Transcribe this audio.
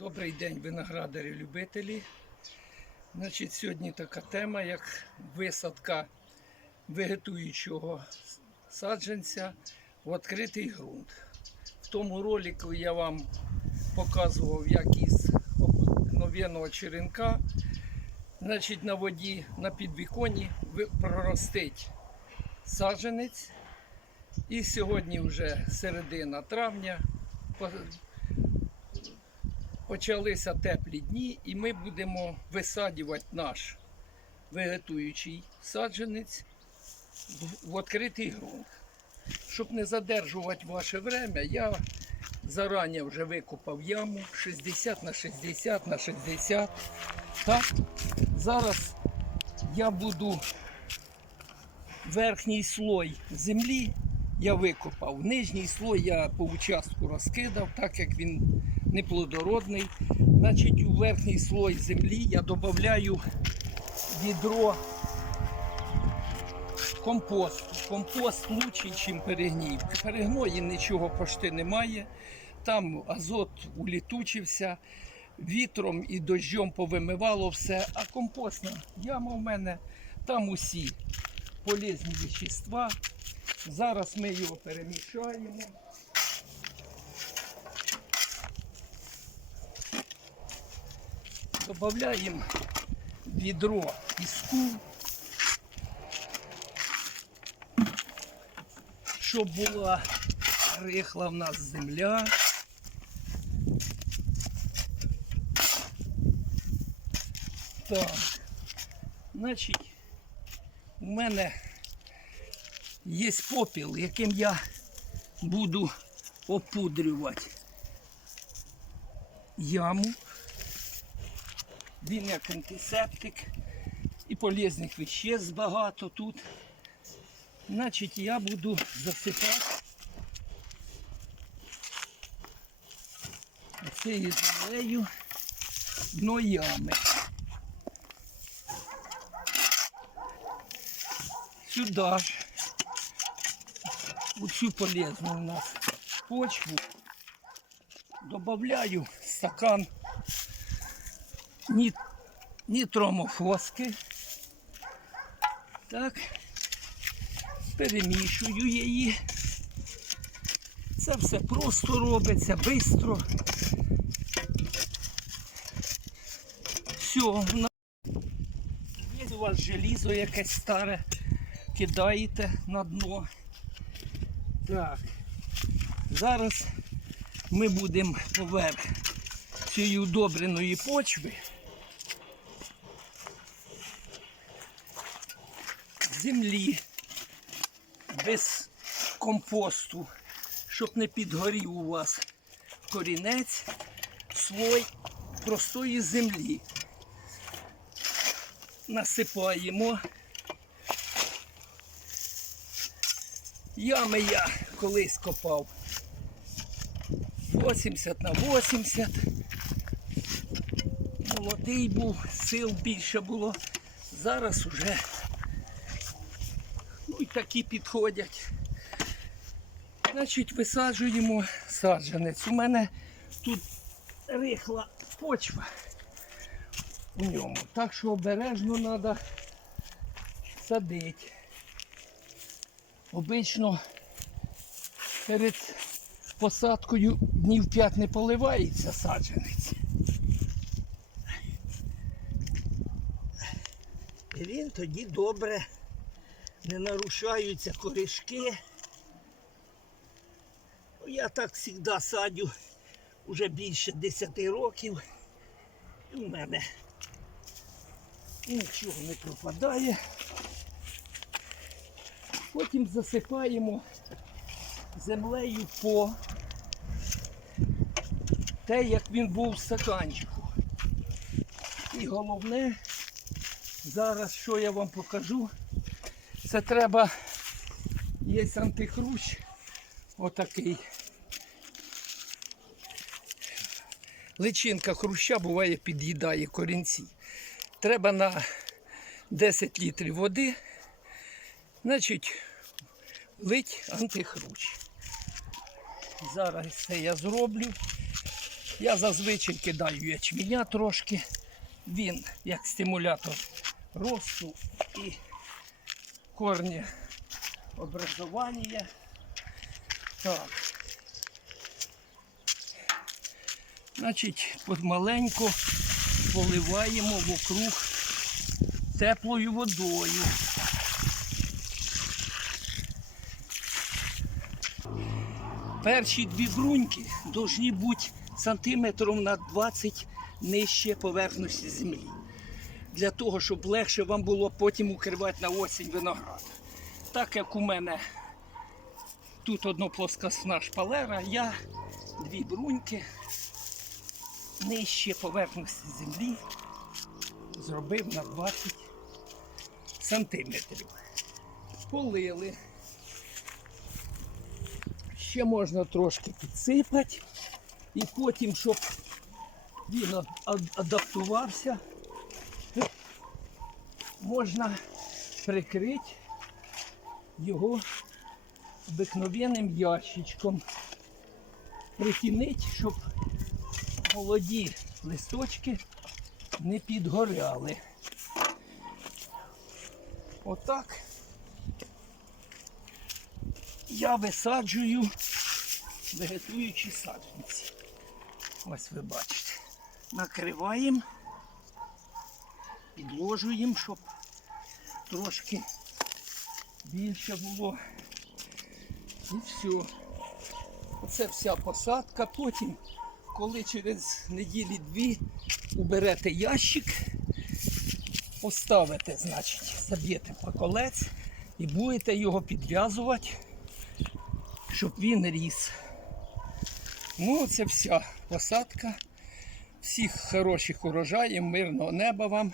Добрий день, виноградарі-любителі. Значить, сьогодні така тема, як висадка вегетуючого саджанця в відкритий ґрунт. В тому ролику я вам показував, як із обикновеного черенка значить, на воді на підвіконі проростить саджанець. І сьогодні вже середина травня. По- почалися теплі дні, і ми будемо висаджувати наш вегетуючий саджанець в відкритий ґрунт. Щоб не задержувати ваше время, я зарані вже викопав яму 60 на 60 на 60. Так, зараз я буду верхній слой землі я викопав. Нижній слой я по участку розкидав, так як він неплодородний. Значить, у верхній слой землі я додаю відро компосту. Компост лучший, ніж перегній. Перегної нічого почти немає. Там азот улітучився, вітром і дощом повимивало все, а компостна яма в мене там усі полезні вещества. Зараз ми його перемішаємо. Добавляємо відро піску, щоб була рихла в нас земля. Так, значить, у мене є попіл, яким я буду опудрювати яму. Він як антисептик і полезних веществ багато тут. Значить, я буду засипати цією землею дно ями. Сюди ж оцю полезну у нас почву добавляю стакан ні- нітромофоски. Так, перемішую її. Це все просто робиться, швидко. Все, є у вас желізо якесь старе, кидаєте на дно. Так, зараз ми будемо поверх цієї удобреної почви землі без компосту, щоб не підгорів у вас корінець, слой простої землі. Насипаємо. Ями я колись копав 80 на 80. Молодий був, сил більше було. Зараз уже і такі підходять. Значить, висаджуємо саджанець. У мене тут рихла почва у ньому. Так що обережно треба садити. Обично перед посадкою днів 5 не поливається саджанець. І він тоді добре не нарушаються корішки. Я так завжди садю вже більше 10 років. І у мене нічого не пропадає. Потім засипаємо землею по те, як він був в стаканчику. І головне, зараз що я вам покажу, це треба, є антихрущ, отакий. Личинка хруща буває під'їдає корінці. Треба на 10 літрів води, значить, лить антихрущ. Зараз це я зроблю. Я зазвичай кидаю ячменя трошки. Він як стимулятор росту і корні образування. Так. Значить, помаленьку поливаємо вокруг теплою водою. Перші дві бруньки повинні бути сантиметром на 20 нижче поверхності землі. Для того, щоб легше вам було потім укривати на осінь виноград. Так як у мене тут одноплоскосна шпалера, я дві бруньки нижче поверхності землі зробив на 20 сантиметрів. Полили. Ще можна трошки підсипати. І потім, щоб він адаптувався, можна прикрити його обикновенним ящичком. Притінити, щоб молоді листочки не підгоряли. Отак я висаджую вегетуючі саджанці. Ось ви бачите. Накриваємо, підложуємо, щоб трошки більше було. І все. Оце вся посадка. Потім, коли через неділі-дві уберете ящик, поставите, значить, заб'єте поколець і будете його підв'язувати, щоб він ріс. Ну, це вся посадка. Всіх хороших урожаїв, мирного неба вам.